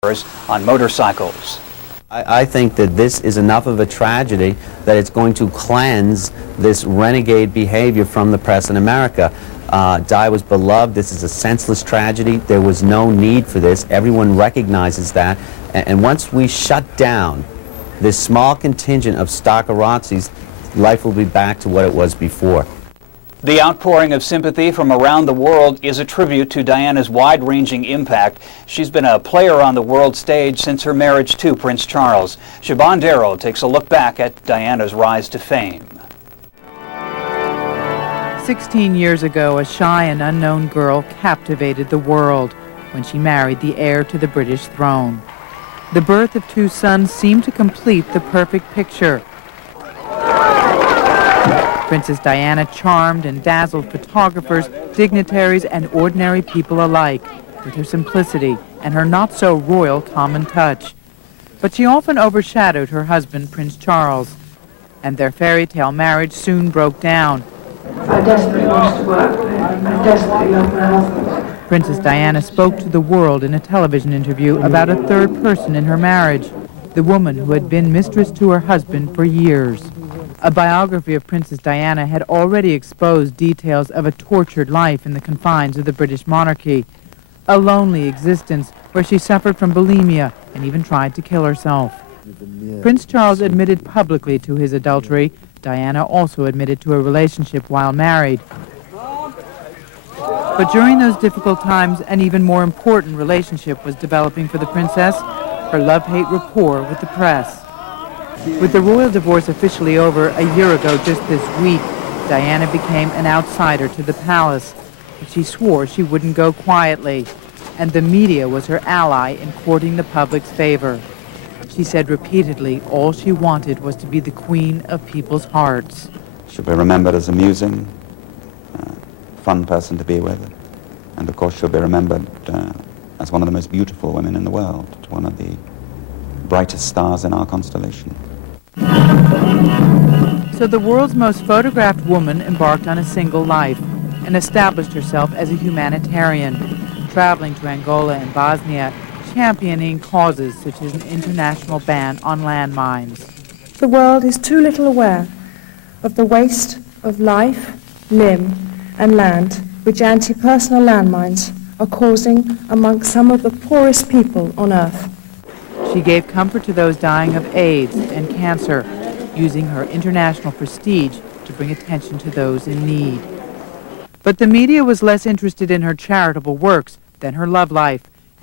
on motorcycles. I think that this is enough of a tragedy that it's going to cleanse this renegade behavior from the press in America. Di was beloved. This is a senseless tragedy. There was no need for this. Everyone recognizes that. And once we shut down this small contingent of stockerazis, life will be back to what it was before. The outpouring of sympathy from around the world is a tribute to Diana's wide-ranging impact. She's been a player on the world stage since her marriage to Prince Charles. Siobhan Darrow takes a look back at Diana's rise to fame. 16 years ago, a shy and unknown girl captivated the world when she married the heir to the British throne. The birth of two sons seemed to complete the perfect picture. Princess Diana charmed and dazzled photographers, dignitaries, and ordinary people alike with her simplicity and her not-so-royal common touch. But she often overshadowed her husband, Prince Charles, and their fairy tale marriage soon broke down. I desperately wanted to work with him. I desperately loved my husband. Princess Diana spoke to the world in a television interview about a third person in her marriage, the woman who had been mistress to her husband for years. A biography of Princess Diana had already exposed details of a tortured life in the confines of the British monarchy, a lonely existence where she suffered from bulimia and even tried to kill herself. Prince Charles admitted publicly to his adultery. Diana also admitted to a relationship while married. But during those difficult times, an even more important relationship was developing for the princess, her love-hate rapport with the press. With the royal divorce officially over a year ago just this week, Diana became an outsider to the palace. But she swore she wouldn't go quietly, and the media was her ally in courting the public's favor. She said repeatedly all she wanted was to be the queen of people's hearts. She'll be remembered as amusing, fun person to be with, and of course she'll be remembered as one of the most beautiful women in the world, one of the brightest stars in our constellation. So the world's most photographed woman embarked on a single life and established herself as a humanitarian, traveling to Angola and Bosnia, championing causes such as an international ban on landmines. The world is too little aware of the waste of life, limb, and land which anti-personnel landmines are causing amongst some of the poorest people on Earth. She gave comfort to those dying of AIDS and cancer, using her international prestige to bring attention to those in need. But the media was less interested in her charitable works than her love life,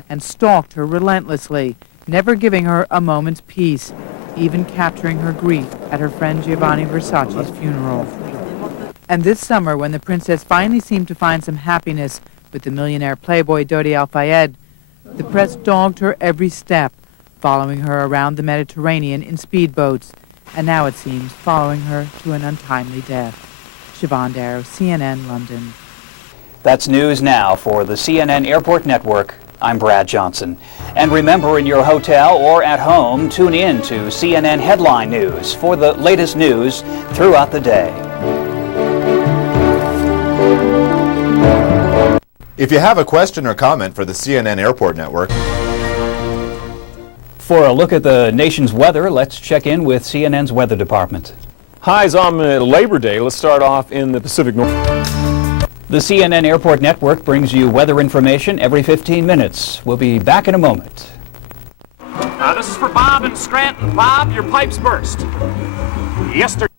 and stalked her relentlessly, never giving her a moment's peace, even capturing her grief at her friend Giovanni Versace's funeral. And this summer, when the princess finally seemed to find some happiness with the millionaire playboy Dodi Al-Fayed, the press dogged her every step, following her around the Mediterranean in speedboats, and now it seems following her to an untimely death. Siobhan Darrow, CNN, London. That's news now for the CNN Airport Network. I'm Brad Johnson. And remember, in your hotel or at home, tune in to CNN Headline News for the latest news throughout the day. If you have a question or comment for the CNN Airport Network. For a look at the nation's weather, let's check in with CNN's weather department. Highs on Labor Day. Let's start off in the Pacific Northwest. The CNN Airport Network brings you weather information every 15 minutes. We'll be back in a moment. This is for Bob in Scranton. Bob, your pipes burst. Yesterday.